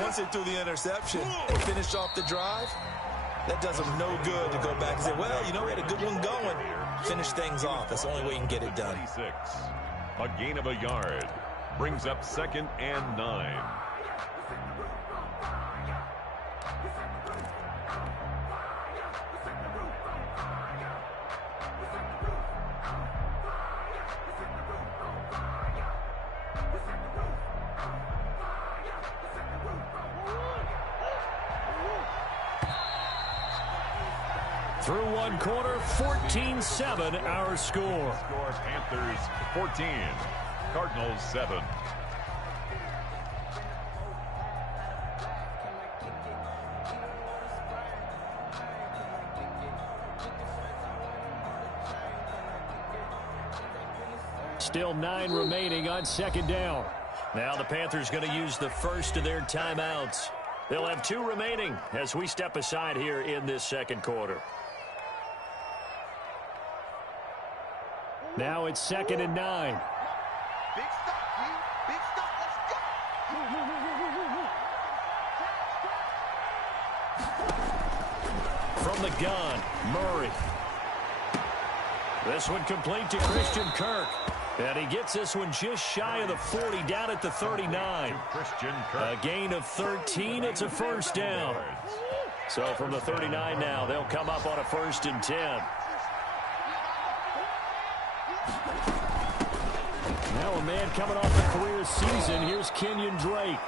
Once they threw the interception and finished off the drive, that does them no good to go back and say, well, you know, we had a good one going. Finish things off. That's the only way you can get it done. A gain of a yard brings up 2nd and 9. Through one quarter, 14-7 our score. Panthers 14, Cardinals 7. Still 9 remaining on 2nd down. Now the Panthers going to use the first of their timeouts. They'll have 2 remaining as we step aside here in this 2nd quarter. Now it's 2nd and 9. Big stop, G. Big stop. Let's go. From the gun, Murray. This one complete to Christian Kirk. And he gets this one just shy of the 40, down at the 39. A gain of 13. It's a 1st down. So from the 39 now, they'll come up on a 1st and 10. Now a man coming off a career season. Here's Kenyon Drake.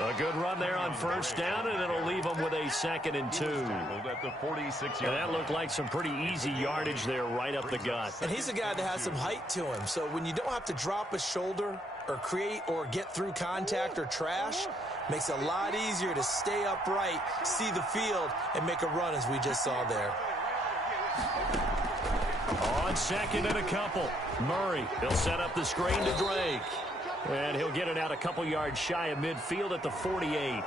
A good run there on 1st down, and it'll leave them with a 2nd and 2. And that looked like some pretty easy yardage there right up the gut. And he's a guy that has some height to him. So when you don't have to drop a shoulder or create or get through contact or trash, makes it a lot easier to stay upright, see the field, and make a run as we just saw there. On 2nd and a couple, Murray, he'll set up the screen to Drake. And he'll get it out a couple yards shy of midfield at the 48.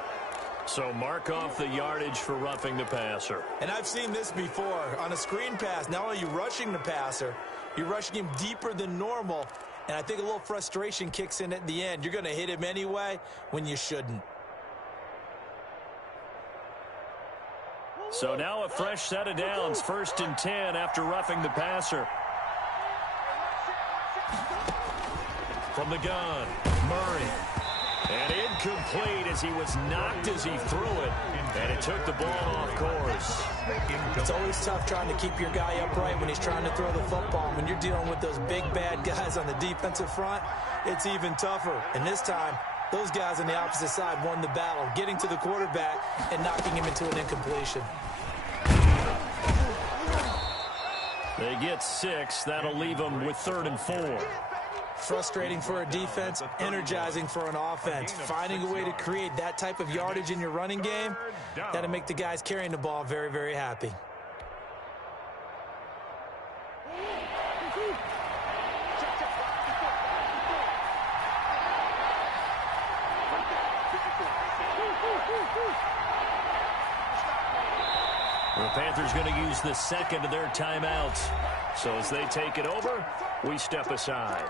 So mark off the yardage for roughing the passer. And I've seen this before. On a screen pass, not only are you rushing the passer, you're rushing him deeper than normal. And I think a little frustration kicks in at the end. You're going to hit him anyway when you shouldn't. So now a fresh set of downs, 1st and 10 after roughing the passer. From the gun, Murray. And incomplete as he was knocked as he threw it. And it took the ball off course. It's always tough trying to keep your guy upright when he's trying to throw the football. When you're dealing with those big, bad guys on the defensive front, it's even tougher. And this time, those guys on the opposite side won the battle, getting to the quarterback and knocking him into an incompletion. They get 6. That'll leave them with 3rd and 4. Frustrating for a defense, energizing for an offense. Finding a way to create that type of yardage in your running game, that'll make the guys carrying the ball very, very happy. The Panthers going to use the 2nd of their timeouts. So as they take it over, we step aside.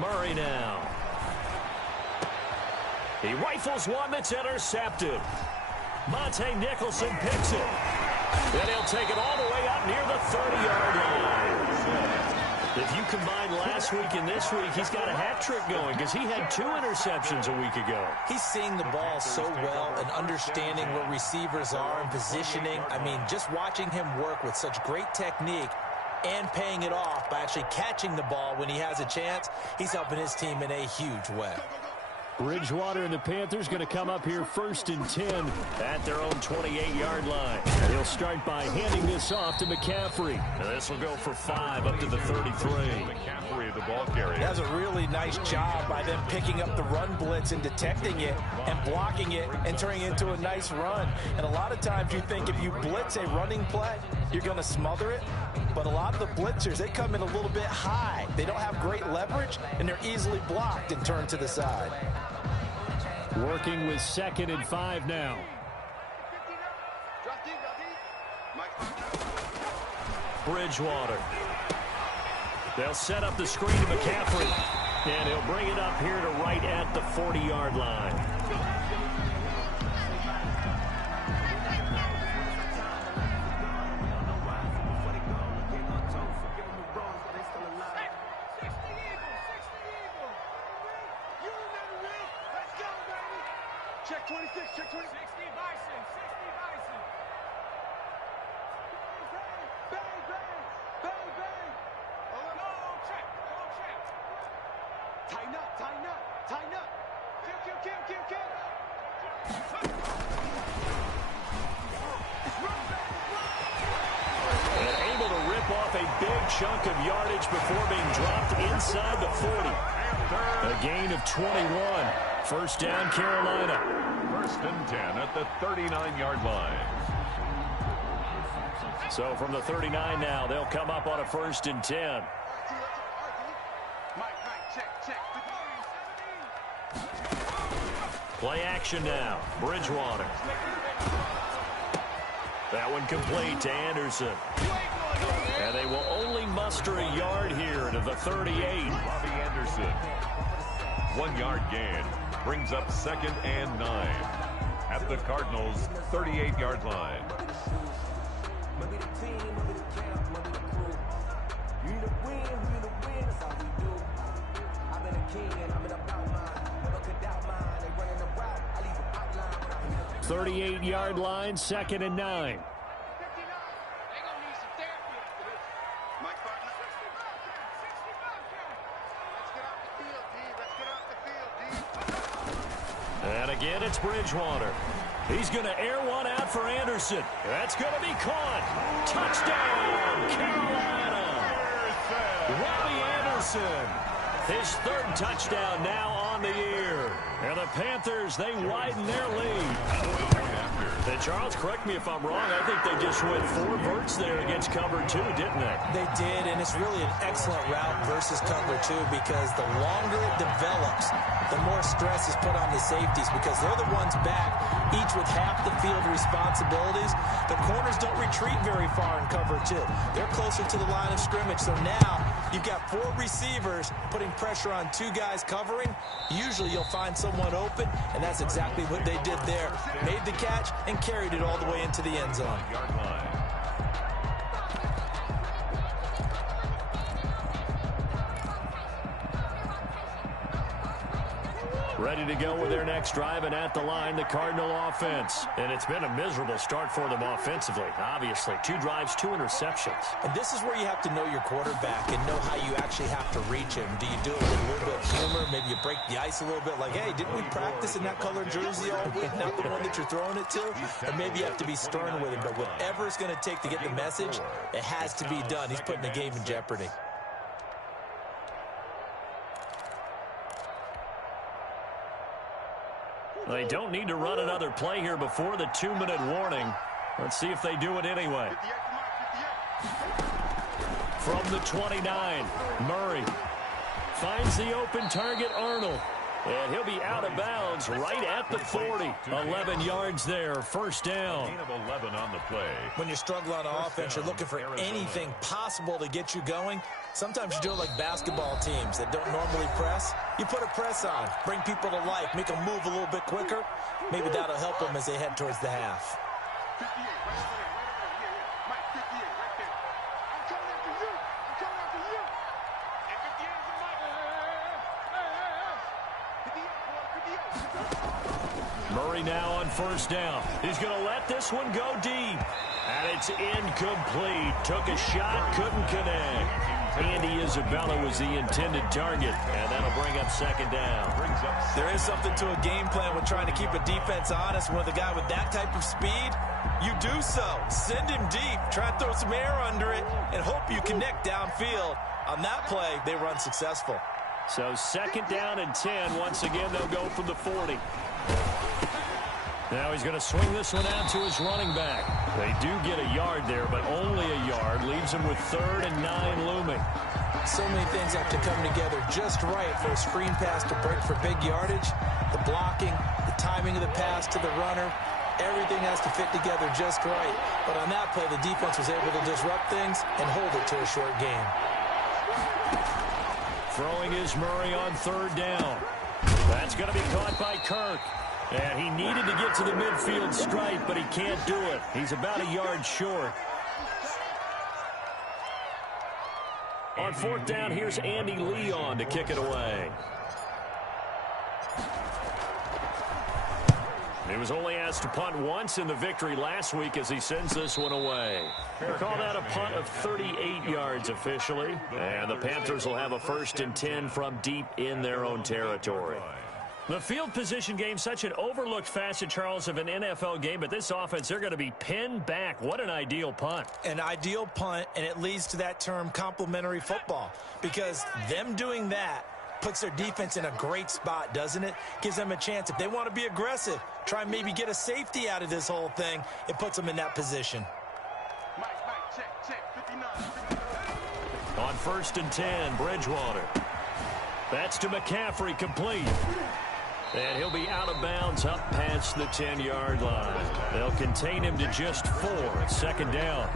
Murray now. He rifles one that's intercepted. Monte Nicholson picks it. Then he'll take it all the way up near the 30-yard line. If you combine last week and this week, he's got a hat trick going because he had 2 interceptions a week ago. He's seeing the ball so well and understanding where receivers are and positioning. I mean, just watching him work with such great technique and paying it off by actually catching the ball when he has a chance, he's helping his team in a huge way. Bridgewater and the Panthers going to come up here 1st and 10 at their own 28-yard line. He'll start by handing this off to McCaffrey. This will go for 5 up to the 33. McCaffrey, the ball carrier. That's a really nice job by them picking up the run blitz and detecting it and blocking it and turning it into a nice run. And a lot of times you think if you blitz a running play, you're going to smother it. But a lot of the blitzers, they come in a little bit high. They don't have great leverage, and they're easily blocked and turned to the side. Working with 2nd and 5 now. Bridgewater. They'll set up the screen to McCaffrey. And he'll bring it up here to right at the 40-yard line. Check 26, check 26. 60 Bison, 60 Bison. Bang, bang, bang, bang. No, check, no check. Tighten up, tighten up, tighten up. Kill, kill, kill, kill, kill. And able to rip off a big chunk of yardage before being dropped inside the 40. A gain of 21. 1st down, Carolina. 1st and 10 at the 39-yard line. So from the 39 now, they'll come up on a 1st and 10. Mike, check, check. Play action now. Bridgewater. That one complete to Anderson. And they will only muster a yard here to the 38. Bobby Anderson. 1-yard gain. Brings up 2nd and 9 at the Cardinals' 38-yard line. Thirty-eight-yard line, 2nd and 9. And again, it's Bridgewater. He's going to air one out for Anderson. That's going to be caught. Touchdown, Carolina. Robbie Anderson. His 3rd touchdown now on the year. And the Panthers, they widen their lead. And Charles, correct me if I'm wrong. I think they just went 4 verts there against cover 2, didn't they? They did, and it's really an excellent route versus cover 2 because the longer it develops, the more stress is put on the safeties because they're the ones back, each with half the field responsibilities. The corners don't retreat very far in cover 2. They're closer to the line of scrimmage, so now you've got 4 receivers putting pressure on 2 guys covering. Usually you'll find someone open, and that's exactly what they did there. Made the catch and carried it all the way into the end zone. Yard line. Ready to go with their next drive, and at the line, the Cardinal offense. And it's been a miserable start for them offensively. Obviously, 2 drives, 2 interceptions. And this is where you have to know your quarterback and know how you actually have to reach him. Do you do it with a little bit of humor? Maybe you break the ice a little bit like, hey, didn't we practice in that color jersey all week? Not the one that you're throwing it to? Or maybe you have to be stern with him. But whatever it's going to take to get the message, it has to be done. He's putting the game in jeopardy. They don't need to run another play here before the 2-minute warning. Let's see if they do it anyway. From the 29, Murray finds the open target, Arnold. And he'll be out of bounds right at the 40. 11 yards there, 1st down. Gain of 11 on the play. When you struggle on offense, you're looking for anything possible to get you going. Sometimes you do it like basketball teams that don't normally press. You put a press on, bring people to life, make them move a little bit quicker. Maybe that'll help them as they head towards the half. 58, right there. Mike, 58, right there. I'm coming after you. I'm coming after you. And 58 is in Mike. Hey. 58, boy, 58. Murray now on 1st down. He's going to let this one go deep. And it's incomplete. Took a shot, couldn't connect. Andy Isabella was the intended target, and that'll bring up second down. There is something to a game plan with trying to keep a defense honest. When the guy with that type of speed, you do so. Send him deep, try to throw some air under it, and hope you connect downfield. On that play, they run successful. So second down and 10. Once again, they'll go from the 40. Now he's going to swing this one out to his running back. They do get a yard there, but only a yard. Leaves him with 3rd and 9 looming. So many things have to come together just right for a screen pass to break for big yardage. The blocking, the timing of the pass to the runner, everything has to fit together just right. But on that play, the defense was able to disrupt things and hold it to a short game. Throwing is Murray on 3rd down. That's going to be caught by Kirk. And he needed to get to the midfield stripe, but he can't do it. He's about a yard short. On 4th down, here's Andy Leon to kick it away. He was only asked to punt once in the victory last week as he sends this one away. We'll call that a punt of 38 yards officially. And the Panthers will have a 1st and 10 from deep in their own territory. The field position game, such an overlooked facet, Charles, of an NFL game, but this offense, they're going to be pinned back. What an ideal punt. An ideal punt, and it leads to that term complementary football, because them doing that puts their defense in a great spot, doesn't it? Gives them a chance. If they want to be aggressive, try and maybe get a safety out of this whole thing, it puts them in that position. On 1st and 10, Bridgewater. That's to McCaffrey, complete. And he'll be out of bounds up past the 10-yard line. They'll contain him to just 4. 2nd down.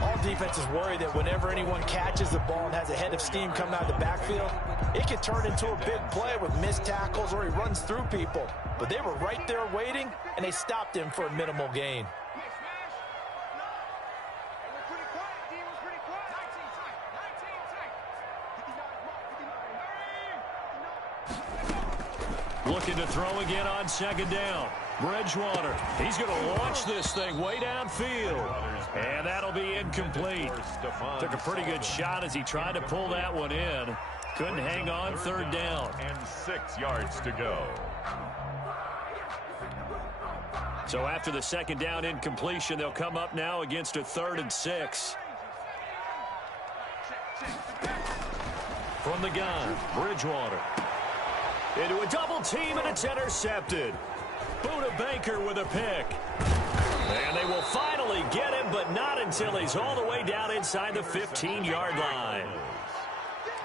All defenses worry that whenever anyone catches the ball and has a head of steam coming out of the backfield, it can turn into a big play with missed tackles or he runs through people. But they were right there waiting, and they stopped him for a minimal gain. Looking to throw again on 2nd down. Bridgewater. He's going to launch this thing way downfield. And that'll be incomplete. Took a pretty good shot as he tried to pull that one in. Couldn't hang on 3rd down. And 6 yards to go. So after the 2nd down incompletion, they'll come up now against a 3rd and 6. From the gun, Bridgewater. Into a double team, and it's intercepted. Buda Baker with a pick. And they will finally get him, but not until he's all the way down inside the 15-yard line.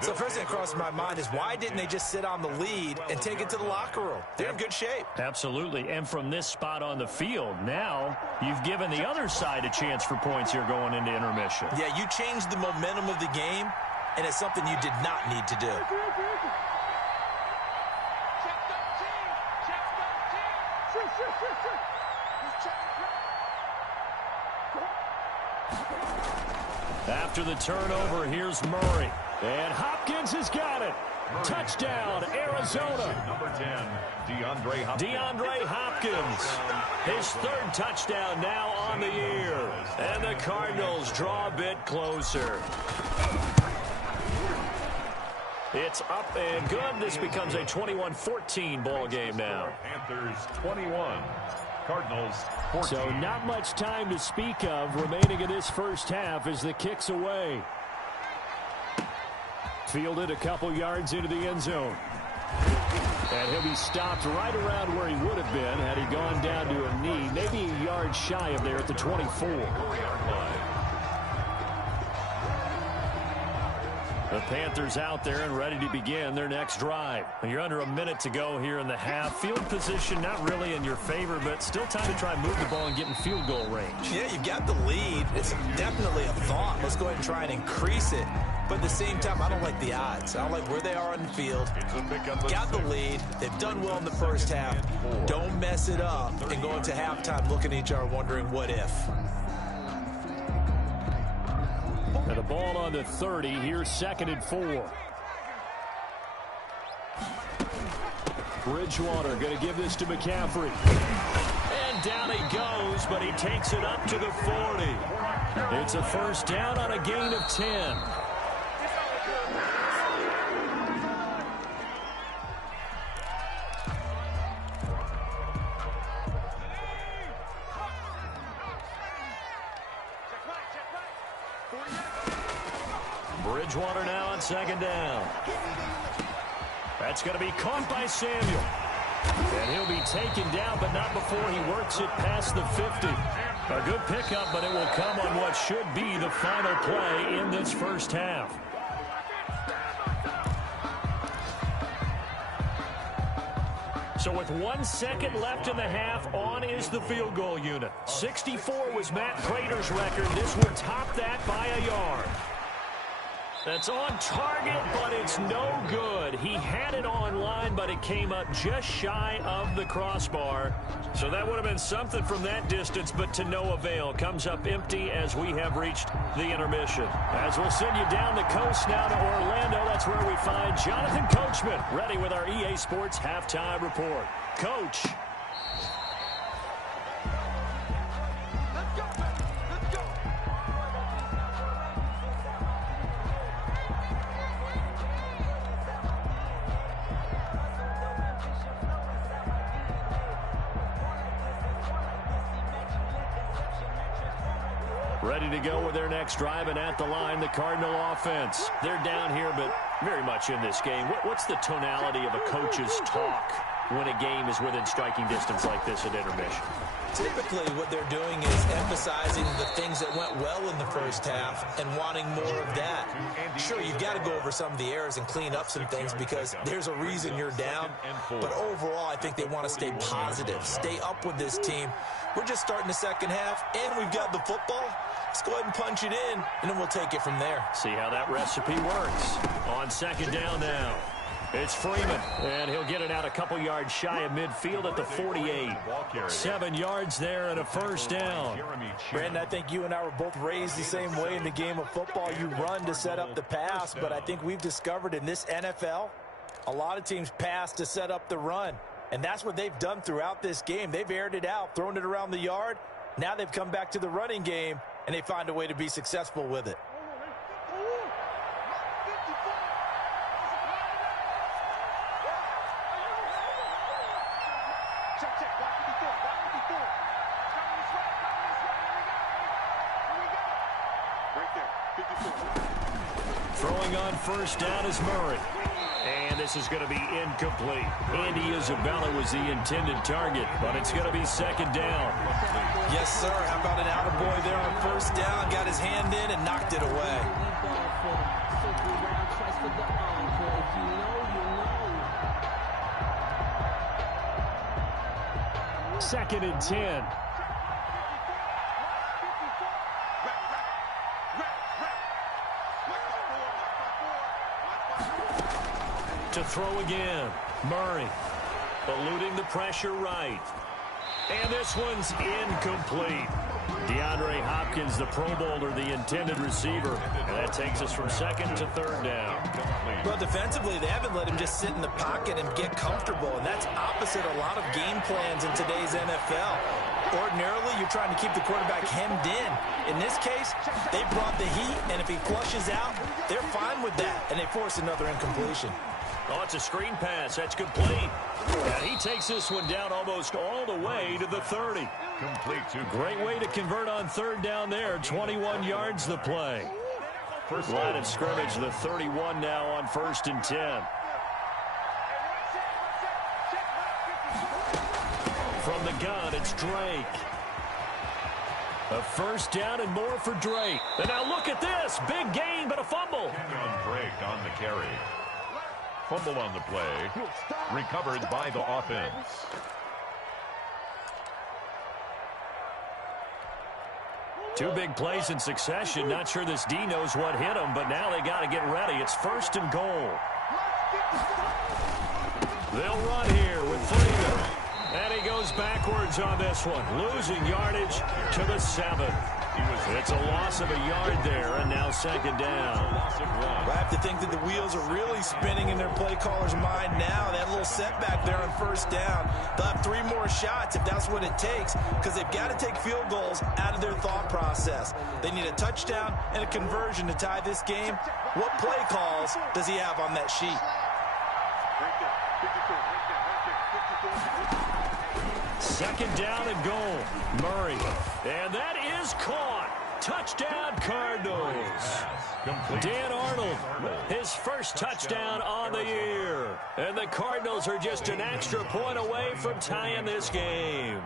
So first thing that crosses my mind is, why didn't they just sit on the lead and take it to the locker room? They're in good shape. Absolutely. And from this spot on the field, now you've given the other side a chance for points here going into intermission. Yeah, you changed the momentum of the game, and it's something you did not need to do. After the turnover, here's Murray. And Hopkins has got it. Touchdown, Arizona. Number 10, DeAndre Hopkins. His 3rd touchdown now on the year. And the Cardinals draw a bit closer. It's up and good. This becomes a 21-14 ball game now. Panthers 21. Cardinals 14. So not much time to speak of remaining in this first half as the kick's away. Fielded a couple yards into the end zone. And he'll be stopped right around where he would have been had he gone down to a knee, maybe a yard shy of there at the 24. The Panthers out there and ready to begin their next drive. You're under a minute to go here in the half. Field position not really in your favor, but still time to try and move the ball and get in field goal range. Yeah, you've got the lead. It's definitely a thought. Let's go ahead and try and increase it. But at the same time, I don't like the odds. I don't like where they are on the field. Got the lead. They've done well in the first half. Don't mess it up and go into halftime looking at each other wondering what if. And the ball on the 30. Here's 2nd and 4. Bridgewater going to give this to McCaffrey. And down he goes, but he takes it up to the 40. It's a 1st down on a gain of 10. Bridgewater now on second down. That's going to be caught by Samuel. And he'll be taken down, but not before he works it past the 50. A good pickup, but it will come on what should be the final play in this first half. So with 1 second left in the half, on is the field goal unit. 64 was Matt Prater's record. This will top that by a yard. That's on target, but it's no good. He had it on line, but it came up just shy of the crossbar. So that would have been something from that distance, but to no avail. Comes up empty as we have reached the intermission. As we'll send you down the coast now to Orlando, that's where we find Jonathan Coachman, ready with our EA Sports Halftime Report. Coach. Ready to go with their next drive, and at the line, the Cardinal offense. They're down here, but very much in this game. What's the tonality of a coach's talk when a game is within striking distance like this at intermission? Typically, what they're doing is emphasizing the things that went well in the first half and wanting more of that. Sure, you've got to go over some of the errors and clean up some things because there's a reason you're down. But overall, I think they want to stay positive, stay up with this team. We're just starting the second half, and we've got the football. Let's go ahead and punch it in, and then we'll take it from there. See how that recipe works. On second down now, it's Freeman, and he'll get it out a couple yards shy of midfield at the 48. 7 yards there and a first down. Brandon, I think you and I were both raised the same way in the game of football. You run to set up the pass, but I think we've discovered in this NFL, a lot of teams pass to set up the run. And that's what they've done throughout this game. They've aired it out, thrown it around the yard. Now they've come back to the running game, and they find a way to be successful with it. Throwing on first down is Murray. And this is going to be incomplete. Andy Isabella was the intended target, but it's going to be second down. Yes, sir. How about an attaboy there on first down? Got his hand in and knocked it away. Second and 10. To throw again. Murray eluding the pressure right. And this one's incomplete. DeAndre Hopkins, the Pro Bowler, the intended receiver. And that takes us from second to third down. Well, defensively, they haven't let him just sit in the pocket and get comfortable. And that's opposite a lot of game plans in today's NFL. Ordinarily, you're trying to keep the quarterback hemmed in. In this case, they brought the heat, and if he flushes out, they're fine with that. And they force another incompletion. Oh, it's a screen pass. That's complete. And he takes this one down almost all the way to the 30. Complete to Great way to convert on third down there. 21 yards the play. First line of scrimmage, the 31 now on first and 10. From the gun, it's Drake. A first down and more for Drake. And now look at this. Big gain, but a fumble. Drake on the carry. Fumble on the play. Recovered by the offense. Two big plays in succession. Not sure this D knows what hit him, but now they got to get ready. It's first and goal. They'll run here with Freeman. And he goes backwards on this one. Losing yardage to the 7. It's a loss of a yard there, and now second down. I have to think that the wheels are really spinning in their play caller's mind now. That little setback there on first down. They'll have 3 more shots if that's what it takes, because they've got to take field goals out of their thought process. They need a touchdown and a conversion to tie this game. What play calls does he have on that sheet? Second down and goal. Murray. And that is caught. touchdown, Cardinals. Dan Arnold, his first touchdown on the year. And the Cardinals are just an extra point away from tying this game.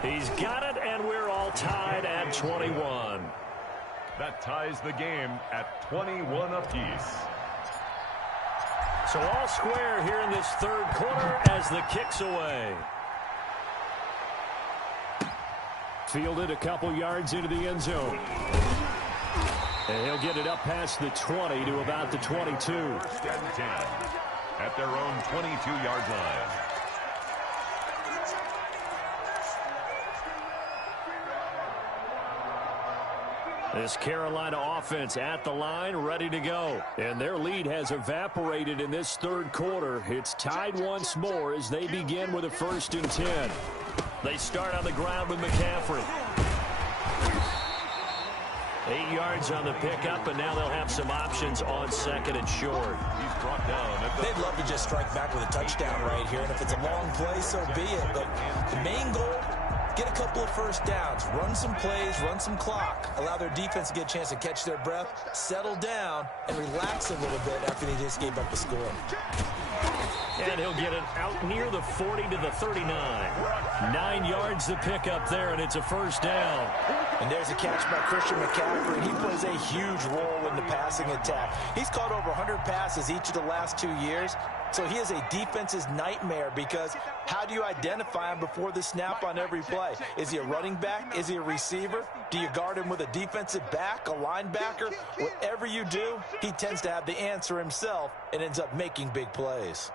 He's got it, and we're all tied at 21. That ties the game at 21 apiece. So all square here in this third quarter as the kick's away. Fielded a couple yards into the end zone. And he'll get it up past the 20 to about the 22. First and 10 at their own 22-yard line. This Carolina offense at the line, ready to go. And their lead has evaporated in this third quarter. It's tied once more as they begin with a 1st and 10. They start on the ground with McCaffrey. 8 yards on the pickup, and now they'll have some options on 2nd and short. He's brought down. They'd love to just strike back with a touchdown right here, and if it's a long play, so be it. But the main goal, get a couple of first downs, run some plays, run some clock, allow their defense to get a chance to catch their breath, settle down, and relax a little bit after they just gave up the score. And he'll get it out near the 40 to the 39. 9 yards to pick up there, and it's a 1st down. And there's a catch by Christian McCaffrey, and he plays a huge role in the passing attack. He's caught over 100 passes each of the last 2 years, so he is a defense's nightmare because how do you identify him before the snap on every play? Is he a running back? Is he a receiver? Do you guard him with a defensive back, a linebacker? Whatever you do, he tends to have the answer himself and ends up making big plays.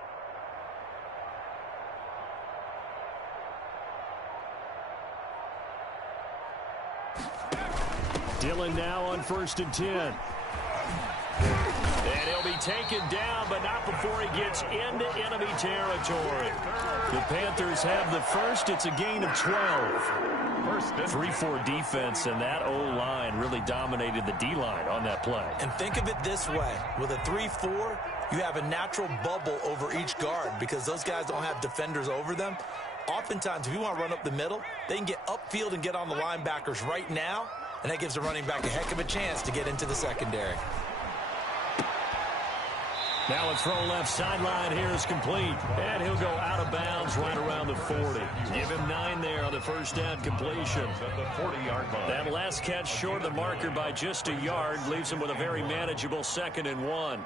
Dillon now on 1st and 10. And he'll be taken down, but not before he gets into enemy territory. The Panthers have the first. It's a gain of 12. 3-4 defense, and that O-line really dominated the D-line on that play. And think of it this way. With a 3-4, you have a natural bubble over each guard because those guys don't have defenders over them. Oftentimes, if you want to run up the middle, they can get upfield and get on the linebackers right now, and that gives the running back a heck of a chance to get into the secondary. Now a throw left sideline here is complete. And he'll go out of bounds right around the 40. Give him 9 there on the 1st down completion. At the 40-yard line. That last catch short of the marker by just a yard leaves him with a very manageable 2nd and 1.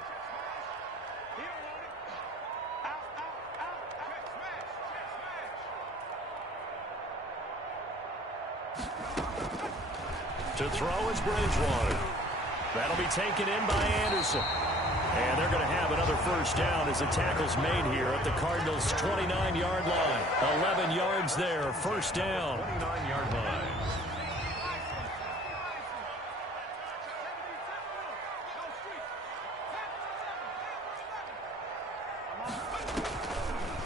To throw is Bridgewater. That'll be taken in by Anderson. And they're going to have another 1st down as the tackle's made here at the Cardinals' 29-yard line. 11 yards there, 1st down. 29-yard line.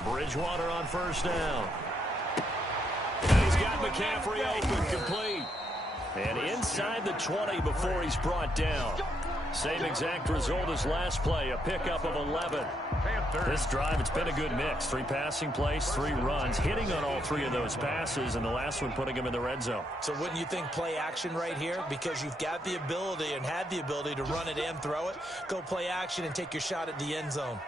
Bridgewater on 1st down. And he's got McCaffrey open, complete. And inside the 20 before he's brought down. Same exact result as last play, a pickup of 11. This drive, it's been a good mix. 3 passing plays, 3 runs, hitting on all 3 of those passes, and the last one putting him in the red zone. So wouldn't you think play action right here? Because you've got the ability and had the ability to run it and throw it. Go play action and take your shot at the end zone.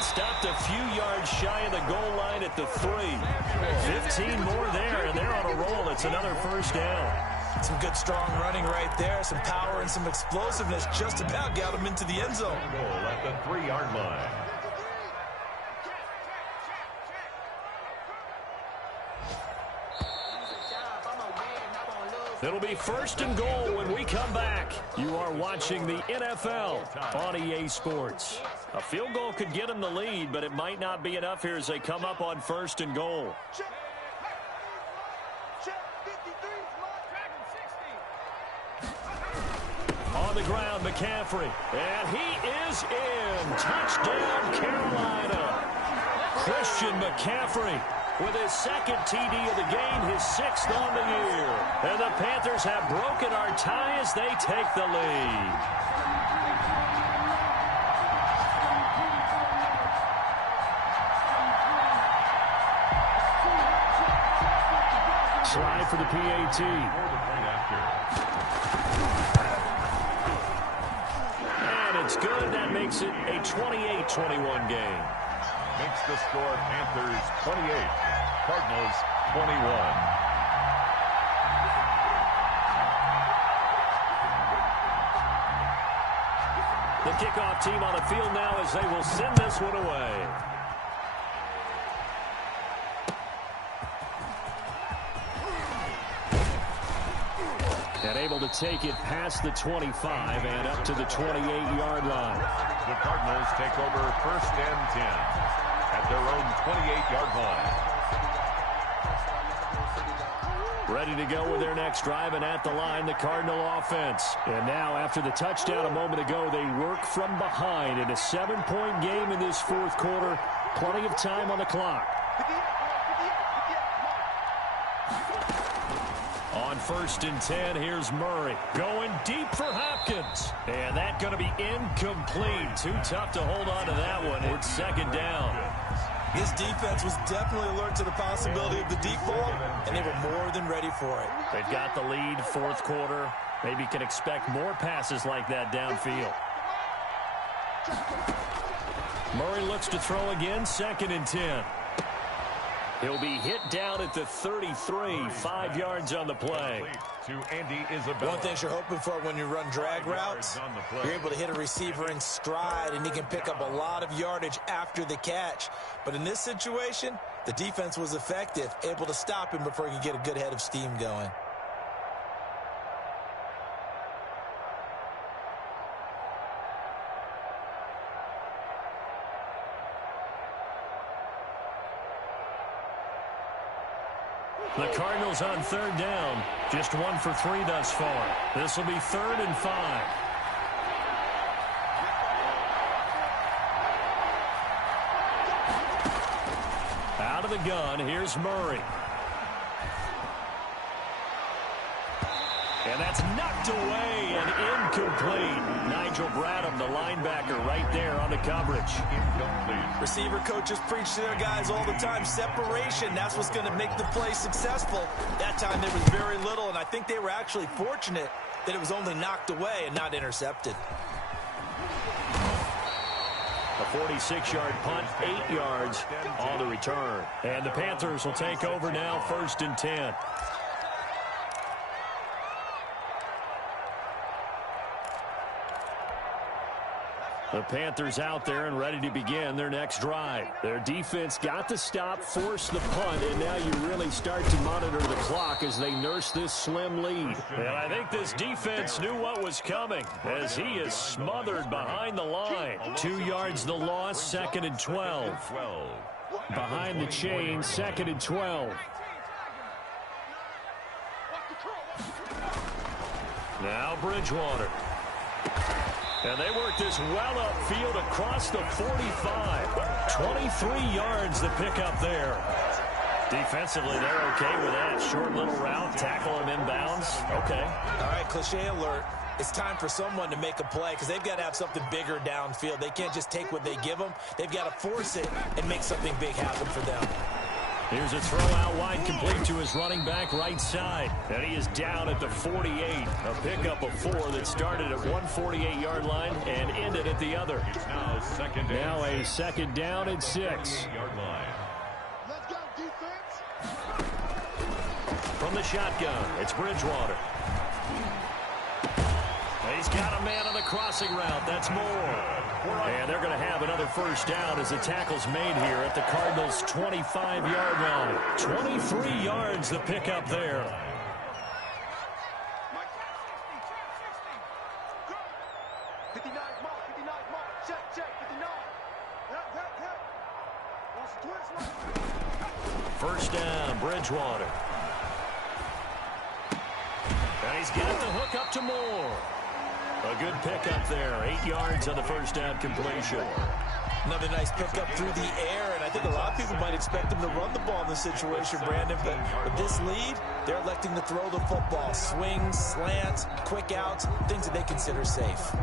Stopped a few yards shy of the goal line at the 3. 15 more there, and they're on a roll. It's another 1st down. Some good, strong running right there. Some power and some explosiveness just about got them into the end zone. Goal at the 3-yard line. It'll be 1st and goal when we come back. You are watching the NFL on EA Sports. A field goal could get them the lead, but it might not be enough here as they come up on 1st and goal. On the ground, McCaffrey. And he is in. Touchdown, Carolina. Christian McCaffrey with his second TD of the game, his 6th on the year. And the Panthers have broken our tie as they take the lead. Slide for the PAT. And it's good. That makes it a 28-21 game. Makes the score Panthers 28, Cardinals 21. The kickoff team on the field now as they will send this one away. And able to take it past the 25 and up to the 28-yard line. The Cardinals take over 1st and 10 at their own 28-yard line. Ready to go with their next drive, and at the line, the Cardinal offense. And now, after the touchdown a moment ago, they work from behind in a 7-point game in this 4th quarter. Plenty of time on the clock. On 1st and 10, here's Murray going deep for Hopkins. And that's going to be incomplete. Too tough to hold on to that one. It's 2nd down. His defense was definitely alert to the possibility of the deep ball, and they were more than ready for it. They've got the lead, 4th quarter. Maybe can expect more passes like that downfield. Murray looks to throw again, 2nd and 10. He'll be hit down at the 33, 5 yards on the play. To Andy Isabella. One thing you're hoping for when you run drag routes, you're able to hit a receiver in stride, and he can pick up a lot of yardage after the catch. But in this situation, the defense was effective, able to stop him before he could get a good head of steam going. The Cardinals on 3rd down. Just 1 for 3 thus far. This will be 3rd and 5. Out of the gun, here's Murray. And that's knocked away and incomplete. Nigel Bradham, the linebacker, right there on the coverage. Incomplete. Receiver coaches preach to their guys all the time. Separation, that's what's going to make the play successful. That time there was very little, and I think they were actually fortunate that it was only knocked away and not intercepted. A 46-yard punt, 8 yards on the return. And the Panthers will take over now, 1st and 10. The Panthers out there and ready to begin their next drive. Their defense got the stop, forced the punt, and now you really start to monitor the clock as they nurse this slim lead. And I think this defense knew what was coming as he is smothered behind the line. 2 yards the loss, 2nd and 12. Behind the chain, 2nd and 12. Now Bridgewater. And they work this well upfield across the 45. 23 yards to pick up there. Defensively, they're okay with that. Short little route, tackle him inbounds. Okay. All right, cliche alert. It's time for someone to make a play because they've got to have something bigger downfield. They can't just take what they give them. They've got to force it and make something big happen for them. Here's a throw out wide, complete to his running back right side. And he is down at the 48. A pickup of 4 that started at 148-yard line and ended at the other. It's now second down. Now a 2nd down and 6. Yard line. Let's go, defense. From the shotgun, it's Bridgewater. He's got a man on the crossing route. That's more. And they're going to have another 1st down as the tackle's made here at the Cardinals' 25-yard line. 23 yards to pick up there. First down, Bridgewater. And he's got the hook up to Moore. A good pickup there. 8 yards on the 1st down completion. Another nice pickup through the air, and I think a lot of people might expect them to run the ball in this situation, Brandon, but with this lead, they're electing to throw the football. Swings, slants, quick outs, things that they consider safe.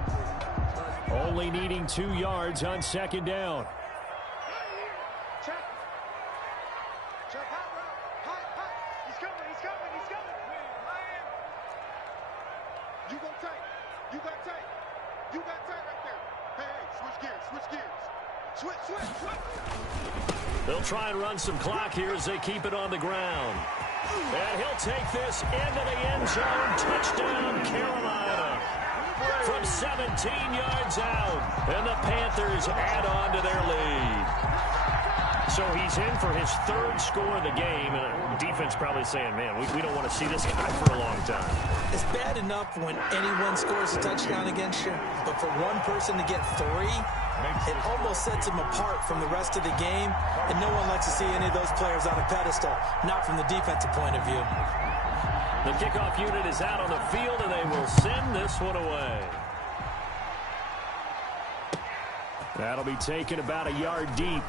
Only needing 2 yards on second down. Check. Check. High. He's coming. You go tight. You got tight right there. Hey, switch gears. Switch. They'll try and run some clock here as they keep it on the ground. And he'll take this into the end zone. Touchdown, Carolina. From 17 yards out. And the Panthers add on to their lead. So he's in for his 3rd score of the game. And the defense probably saying, man, we don't want to see this guy for a long time. It's bad enough when anyone scores a touchdown against you, but for one person to get 3, it almost sets him apart from the rest of the game, and no one likes to see any of those players on a pedestal, not from the defensive point of view. The kickoff unit is out on the field, and they will send this one away. That'll be taken about a yard deep.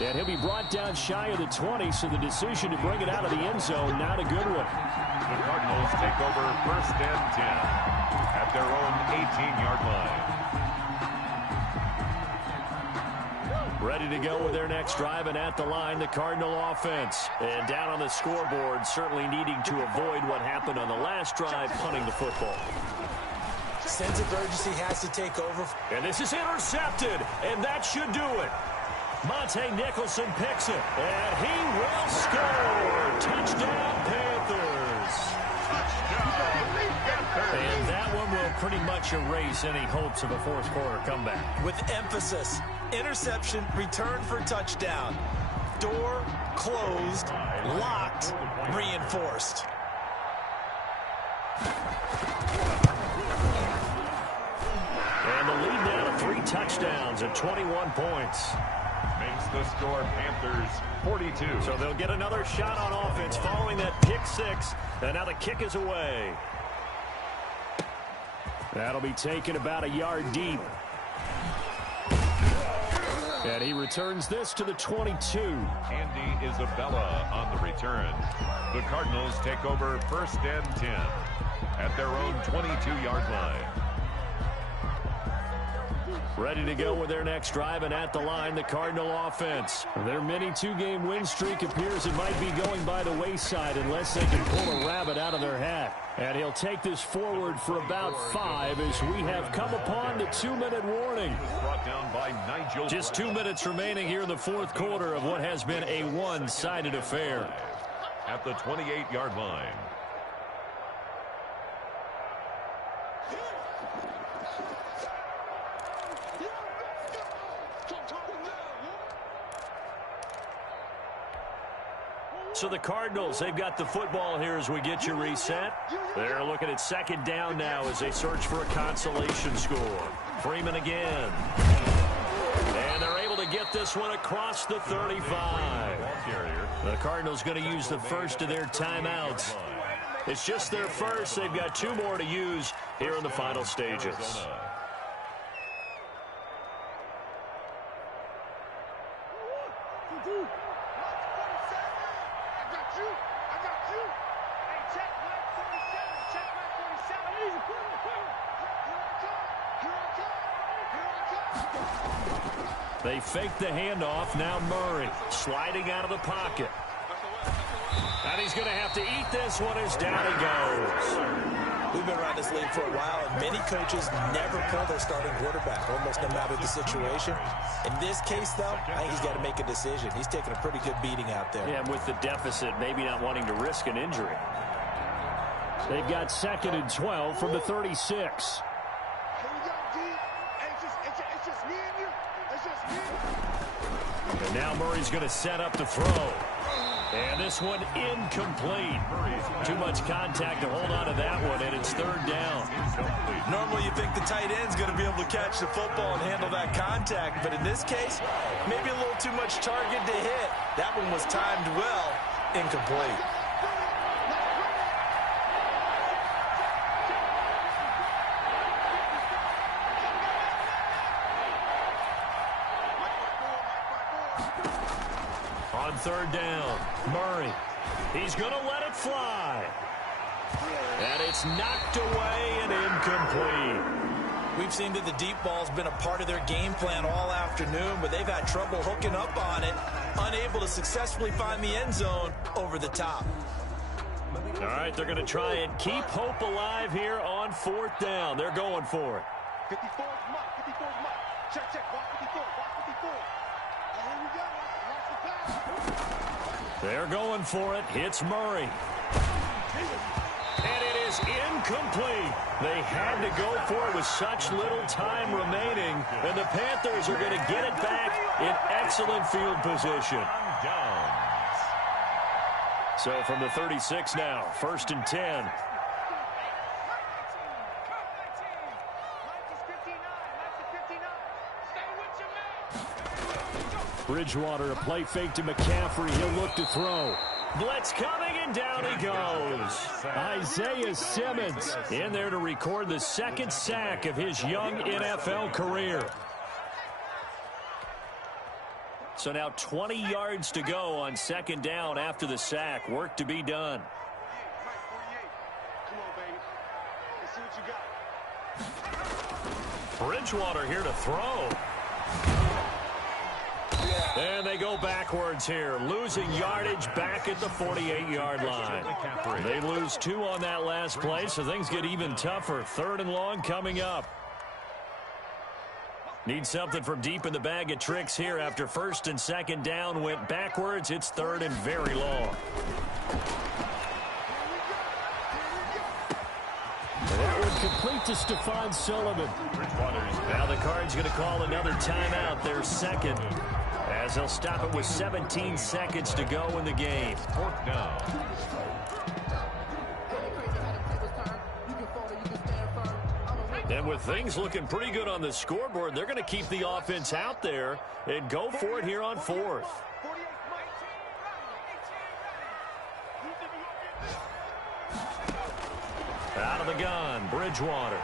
And he'll be brought down shy of the 20, so the decision to bring it out of the end zone, not a good one. The Cardinals take over 1st and 10 at their own 18-yard line. Ready to go with their next drive, and at the line, the Cardinal offense. And down on the scoreboard, certainly needing to avoid what happened on the last drive, punting the football. Sense of urgency has to take over. And this is intercepted, and that should do it. Monte Nicholson picks it, and he will score. Touchdown, Panthers. And that one will pretty much erase any hopes of a 4th quarter comeback. With emphasis, interception, return for touchdown. Door closed, locked, reinforced. And the lead now to 3 touchdowns at 21 points. Makes the score Panthers 42. So they'll get another shot on offense following that pick 6. And now the kick is away. That'll be taken about a yard deep. And he returns this to the 22. Andy Isabella on the return. The Cardinals take over 1st and 10 at their own 22-yard line. Ready to go with their next drive, and at the line, the Cardinal offense. Their mini 2-game win streak appears it might be going by the wayside unless they can pull a rabbit out of their hat. And he'll take this forward for about 5 as we have come upon the 2-minute warning. Brought down by Nigel. Just 2 minutes remaining here in the 4th quarter of what has been a one-sided affair. At the 28-yard line. So the Cardinals, they've got the football here as we get you reset. They're looking at 2nd down now as they search for a consolation score. Freeman again. And they're able to get this one across the 35. The Cardinals going to use the first of their timeouts. It's just their first. They've got 2 more to use here in the final stages. They fake the handoff. Now Murray sliding out of the pocket. And he's going to have to eat this one as down he goes. We've been around this league for a while, and many coaches never pull their starting quarterback, almost no matter the situation. In this case, though, I think he's got to make a decision. He's taking a pretty good beating out there. Yeah, with the deficit, maybe not wanting to risk an injury. They've got 2nd and 12 from the 36. And now Murray's going to set up the throw. And this one incomplete. Too much contact to hold on to that one, and it's 3rd down. Normally you think the tight end's going to be able to catch the football and handle that contact, but in this case, maybe a little too much target to hit. That one was timed well, incomplete. On third down, Murray. He's going to let it fly. And it's knocked away and incomplete. We've seen that the deep ball's been a part of their game plan all afternoon, but they've had trouble hooking up on it, unable to successfully find the end zone over the top. All right, they're going to try and keep hope alive here on fourth down. They're going for it. 54's mark, 54's mark. Check, check, watch 54, watch 54. Here we go, watch the pass. They're going for it. Hits Murray. And it is incomplete. They had to go for it with such little time remaining, and the Panthers are going to get it back in excellent field position. So from the 36 now, 1st and 10. Bridgewater, a play fake to McCaffrey. He'll look to throw. Blitz coming, and down he goes. Isaiah Simmons in there to record the second sack of his young NFL career. So now 20 yards to go on second down after the sack. Work to be done. Come on, baby. Let's see what you got. Bridgewater here to throw. And they go backwards here, losing yardage back at the 48-yard line. They lose 2 on that last play, so things get even tougher. 3rd and long coming up. Need something from deep in the bag of tricks here after 1st and 2nd down went backwards. It's 3rd and very long. That one complete to Stephon Sullivan. Now the Cards going to call another timeout, their second, as they'll stop it with 17 seconds to go in the game. 4th down. And with things looking pretty good on the scoreboard, they're going to keep the offense out there and go for it here on 4th. Out of the gun, Bridgewater.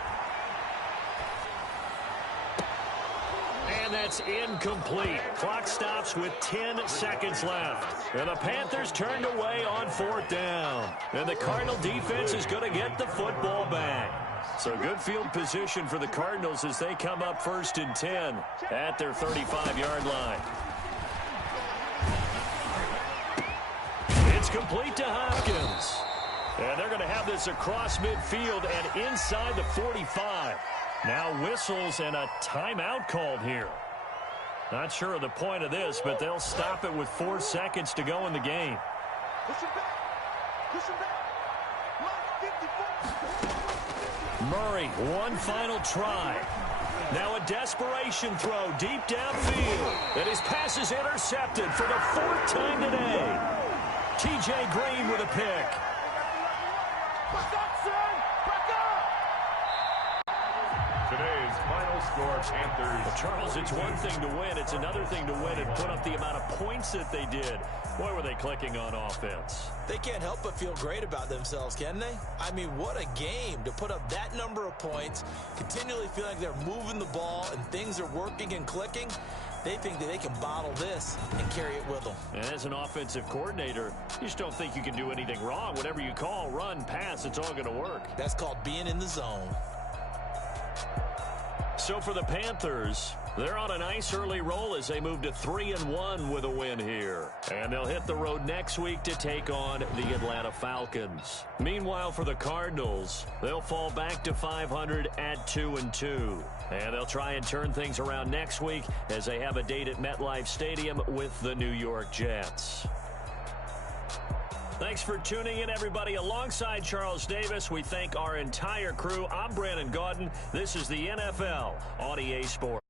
And that's incomplete. Clock stops with 10 seconds left. And the Panthers turned away on 4th down. And the Cardinal defense is going to get the football back. So good field position for the Cardinals as they come up 1st and 10 at their 35-yard line. It's complete to Hopkins. And they're going to have this across midfield and inside the 45. Now whistles and a timeout called here. Not sure of the point of this, but they'll stop it with 4 seconds to go in the game. Push him back. Push him back. Murray, one final try. Now a desperation throw deep downfield. And his pass is intercepted for the 4th time today. T.J. Green with a pick. Today's final score, Panthers. Well, Charles, it's one thing to win. It's another thing to win and put up the amount of points that they did. Boy, were they clicking on offense. They can't help but feel great about themselves, can they? I mean, what a game to put up that number of points, continually feel like they're moving the ball and things are working and clicking. They think that they can bottle this and carry it with them. And as an offensive coordinator, you just don't think you can do anything wrong. Whatever you call, run, pass, it's all going to work. That's called being in the zone. So for the Panthers, they're on a nice early roll as they move to 3-1 with a win here. And they'll hit the road next week to take on the Atlanta Falcons. Meanwhile, for the Cardinals, they'll fall back to 500 at 2-2. And they'll try and turn things around next week as they have a date at MetLife Stadium with the New York Jets. Thanks for tuning in, everybody. Alongside Charles Davis, we thank our entire crew. I'm Brandon Gaudin. This is the NFL on EA Sports.